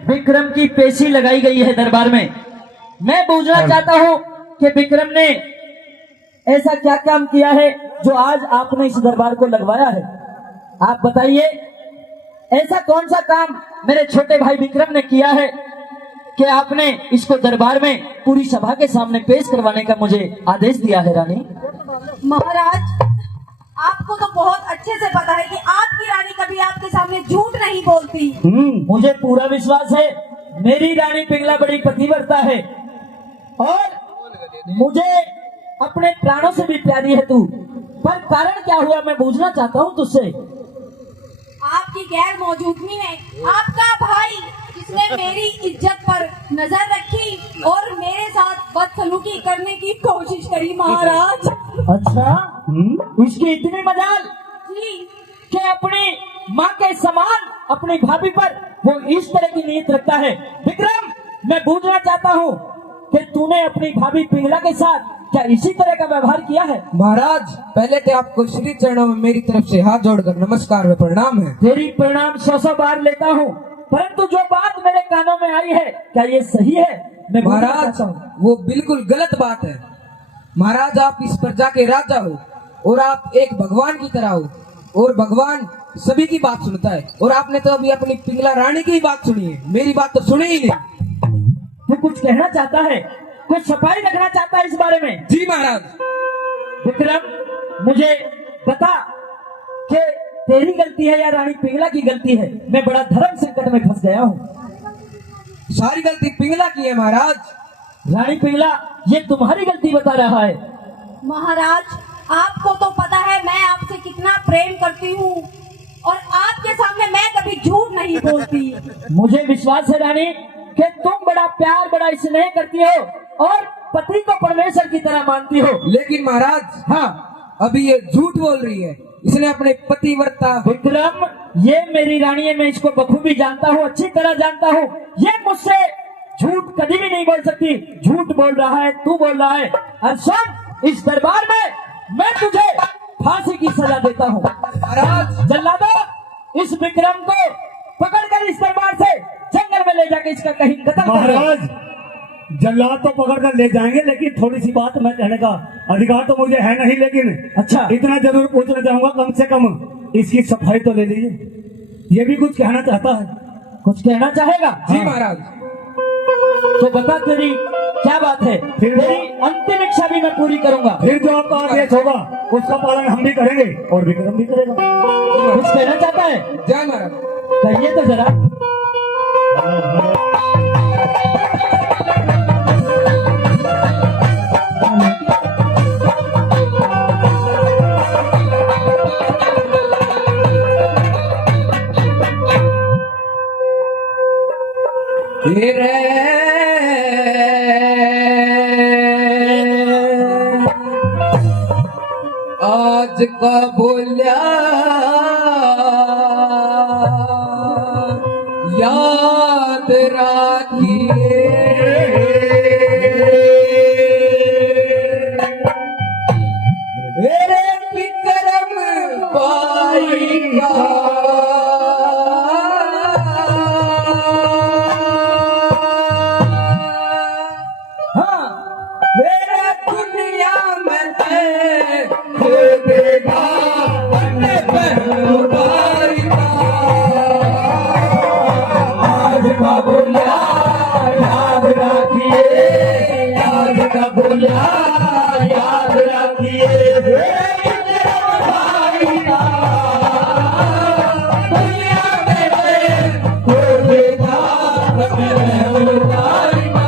विक्रम की पेशी लगाई गई है दरबार में। मैं पूछना चाहता हूँ कि विक्रम ने ऐसा क्या काम किया है जो आज आपने इस दरबार को लगवाया है। आप बताइए, ऐसा कौन सा काम मेरे छोटे भाई विक्रम ने किया है कि आपने इसको दरबार में पूरी सभा के सामने पेश करवाने का मुझे आदेश दिया है। रानी महाराज, आपको तो बहुत अच्छे से पता है कि आपकी रानी कभी आपके सामने झूठ नहीं बोलती। मुझे पूरा विश्वास है, मेरी रानी पिंगला बड़ी पतिव्रता है और मुझे अपने प्राणों से भी प्यारी है तू। पर कारण क्या हुआ मैं पूछना चाहता हूँ तुझसे। आपकी गैर मौजूदगी में आपका भाई, जिसने मेरी इज्जत पर नजर रखी और मेरे साथ बदसलूकी करने की कोशिश करी महाराज। अच्छा, उसकी इतनी मजाल जी कि अपनी माँ के समान अपनी भाभी पर वो इस तरह की नीयत रखता है। विक्रम, मैं पूछना चाहता हूँ कि तूने अपनी भाभी पिंगला के साथ क्या इसी तरह का व्यवहार किया है। महाराज, पहले तो आपको श्री चरणों में मेरी तरफ से हाथ जोड़कर नमस्कार व प्रणाम है। तेरी प्रणाम 100 बार लेता हूँ, परंतु जो बात मेरे कानों में आई है क्या ये सही है। मैं महाराज, वो बिल्कुल गलत बात है। महाराज, आप इस प्रजा के राजा हो और आप एक भगवान की तरह हो और भगवान सभी की बात सुनता है। और आपने तो अभी अपनी पिंगला रानी की बात सुनी है, मेरी बात तो सुनी ही नहीं। तू कुछ कहना चाहता है, कुछ सफाई रखना चाहता है इस बारे में। जी महाराज। विक्रम, मुझे बता कि तेरी गलती है या रानी पिंगला की गलती है। मैं बड़ा धर्म संकट में फंस गया हूँ। सारी गलती पिंगला की है महाराज। रानी पिंगला, ये तुम्हारी गलती बता रहा है। महाराज, आपको तो पता है मैं आपसे कितना प्रेम करती हूँ और आपके सामने मैं कभी झूठ नहीं बोलती। मुझे विश्वास है रानी कि तुम बड़ा प्यार, बड़ा स्नेह करती हो और पति को परमेश्वर की तरह मानती हो। लेकिन महाराज, हाँ, अभी ये झूठ बोल रही है। इसने अपने पतिव्रता। विक्रम, ये मेरी रानी है, मैं इसको बखूबी जानता हूँ, अच्छी तरह जानता हूँ। ये मुझसे झूठ कभी भी नहीं बोल सकती। झूठ बोल रहा है, तू बोल रहा है। और सुन, इस दरबार में मैं तुझे फांसी की सजा देता हूँ। महाराज, जल्लादो, इस विक्रम को पकड़कर इस दरबार से जंगल में ले जाके इसका कहीं कत्ल कर। महाराज, जल्लाद तो पकड़ कर ले जाएंगे, लेकिन थोड़ी सी बात मैं कहने का अधिकार तो मुझे है नहीं, लेकिन अच्छा, इतना जरूर पूछना चाहूंगा, कम से कम इसकी सफाई तो ले लीजिए। ये भी कुछ कहना चाहता है। कुछ कहना चाहेगा? जी महाराज। तो बता, तेरी क्या बात है। फिर तेरी अंतिम इच्छा भी मैं पूरी करूंगा। फिर जो आपका आदेश होगा उसका पालन हम भी करेंगे और विक्रम भी करेगा। कुछ कहना चाहता है? जय महाराज। कहिए तो जरा। आज का बोलिया याद राखिए, मेरे विक्रम भाई का मेरा दुनिया में खोदेगा अपने पहलुदारी का। आज का बोलिया याद रखिए, आज का बोलिया याद रखिए, मेरा भाई का दुनिया में खोदेगा अपने पहलुदारी का।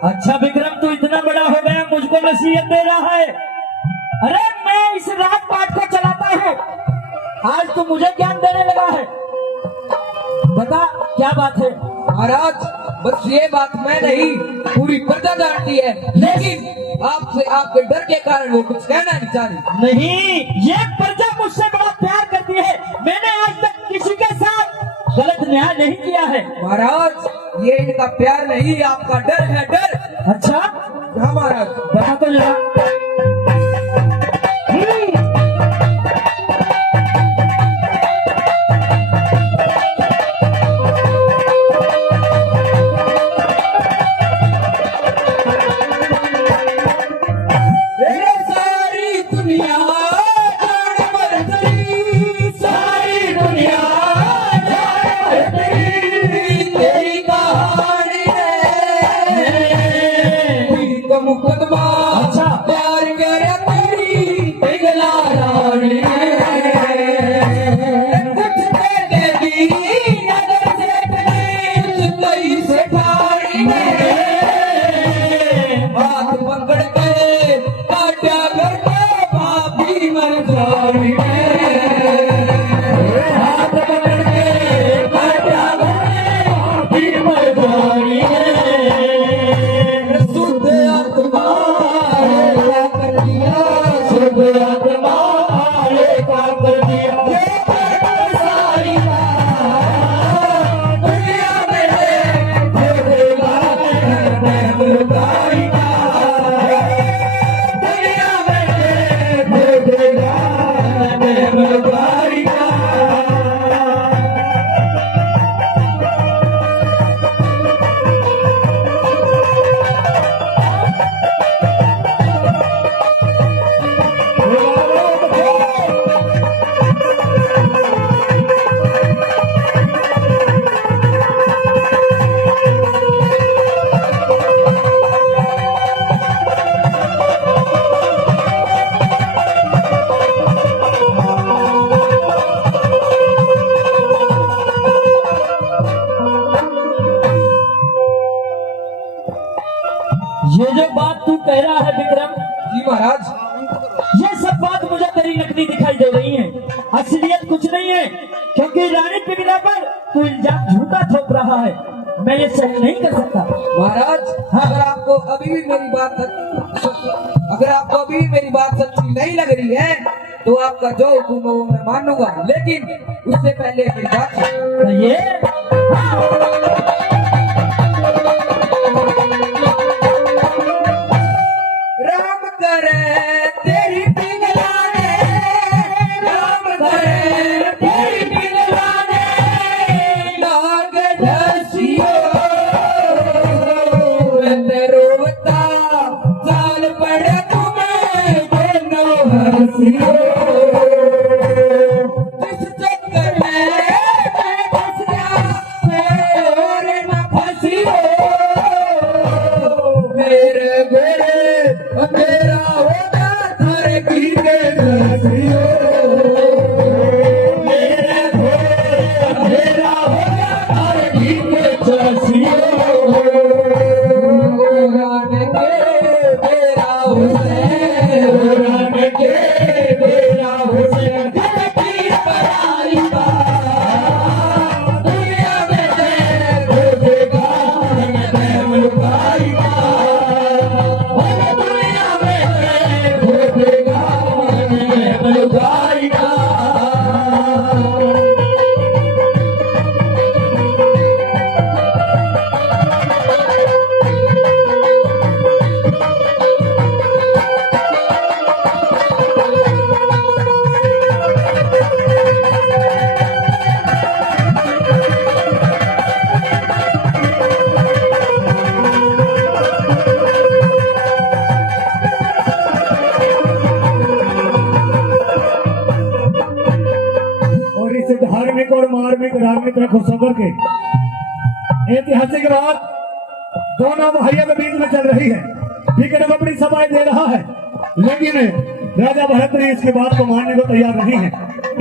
अच्छा विक्रम, तू इतना बड़ा हो गया, मुझको नसीहत दे रहा है। अरे मैं इस रात पाठ को चलाता हूँ, आज तू मुझे ज्ञान देने लगा है। बता क्या बात है। महाराज, बस ये बात मैं नहीं पूरी प्रजा जानती है, लेकिन आपसे आपके डर के कारण वो कुछ कहना नहीं चाह रही। नहीं, ये प्रजा मुझसे बड़ा प्यार करती है। मैंने आज तक किसी के साथ गलत न्याय नहीं किया है। महाराज ये इनका प्यार नहीं, आपका डर है, डर। अच्छा, हाँ महाराज। बता तो जरा। मुकदमा अच्छा, प्यार करे तेरी पिघला रानी कुछ देगी नजर से तेरी कोई से ठाड़ी हाथ पकड़ के काटा करके भाभी मर जानी हाथ पकड़ के काटा करके भाभी मर जानी ये जो बात तू कह रहा है विक्रम, जी महाराज, ये सब बात मुझे तेरी नकली दिखाई दे रही है, असलियत कुछ नहीं है। क्योंकि रानी पिघला पर तू इल्जाम झूठा थोप रहा है। मैं ये सहन नहीं कर सकता। महाराज अगर आपको अभी भी मेरी बात सच्ची नहीं लग रही है तो आपका जो हुक्म हो वो मैं मानूंगा, लेकिन उससे पहले मेरी बात ये राम करे तेरी पिघलाने, राम करे तेरी पिघलाने, नाग धसियो रोता साल पड़े तुम्हें दोनों हंसियो जिस चक्कर में मैं फंस गया और न फंसियो मेरे गोरे मेरा होगा थारे की के धसियो मेरे गोरे मेरा होगा थारे की के धसियो रान के मेरा हुसैन रान के मेरा हुसैन की पराई बात दुनिया में तेरे खोजेगा मैं मुल्काईगा दुनिया में तेरे खोजेगा मैं मुल्काईगा और इस धार्मिक और मार्मिक राजनीतिक में खुश होकर के ऐतिहासिक बात दोनों भाइयों के बीच में चल रही है। विक्रम अपनी सभाएं दे रहा है, लेकिन राजा भरत ने इसकी बात को मानने को तैयार नहीं है।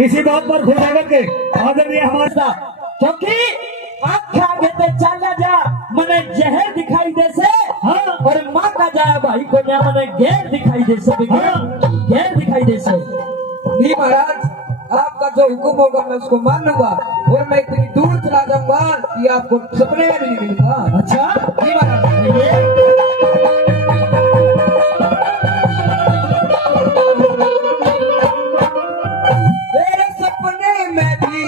इसी बात पर खुश होकर के आदरणीय हमारे साथ, क्योंकि आख्या घेते चाला जा मने जहर दिखाई दे से, हाँ, और माँ का जाया भाई को ना मने गैर दिखाई दे से, गैर दिखाई दे से। नहीं महाराज आपका जो हुक्म होगा मैं उसको मान लूंगा और मैं इतनी दूर चला जाऊंगा कि आपको सपने में भी नहीं मिलूंगा। अच्छा जी महाराज। ये तेरे सपने में भी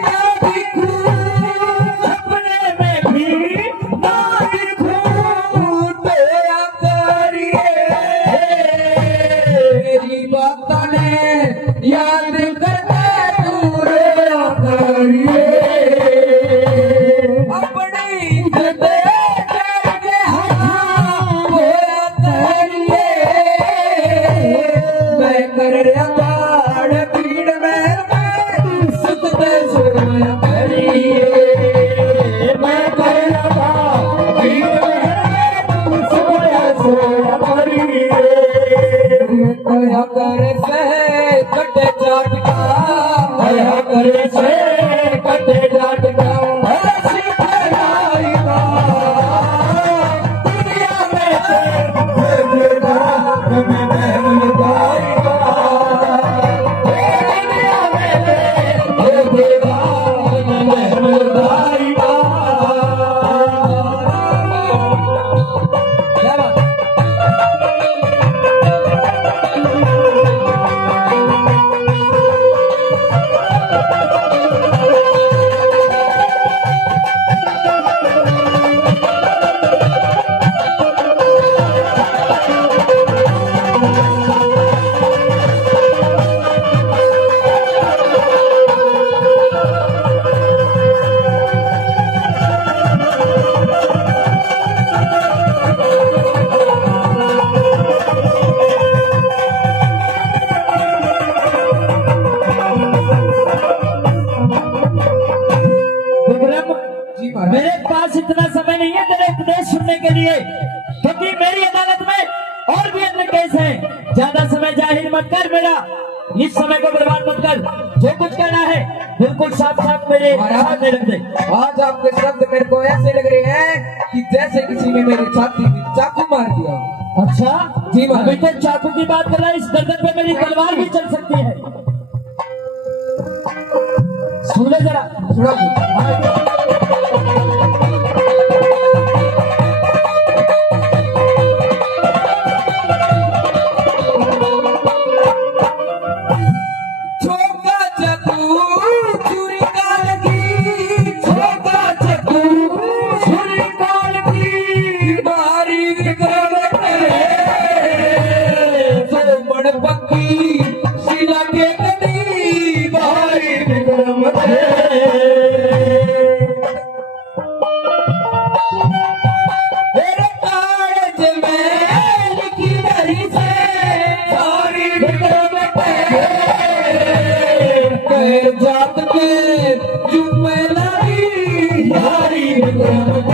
ना दिखूं, सपने में भी ना दिखूं, तेरा करिए मेरी बातों ने याद करके तू रोया करिए अपनी इज्जत करके हाँ रोया करिए मैं कर रहा भीड़ में सुखते सोया करिए मैं कर रहा भीड़ में सोया सोया करिए कया करे से कटे चाटका दया करे से कटे जाट का दुनिया में क्या बात है? विक्रम, जी महाराज। मेरे पास इतना समय नहीं है तेरे उपदेश सुनने के लिए, क्योंकि मेरी अदालत में और भी अन्य केस हैं। ज्यादा समय जाहिर मत कर मेरा, इस समय को बर्बाद मत कर। जो कुछ कहना है बिल्कुल साफ साफ मेरे सामने रख दे। आज आपके शब्द मेरे को ऐसे लग रहे हैं कि जैसे किसी ने मेरी छाती में चाकू मार दिया। अच्छा जी महाराज। अभी तो चाकू की बात कर रहा है, इस गर्दन पे मेरी तलवार भी चल सकती है। सुने जरा, सुना छोका चकू चूरी काल की, छोका चकू चूरी काल की, बारी विक्रम सो बड़ पक्की शिला के कदी बारी विक्रम मेरे कागज में लिखी नहीं से सारी विक्रम जात के जुम्मेदारी सारी विक्रम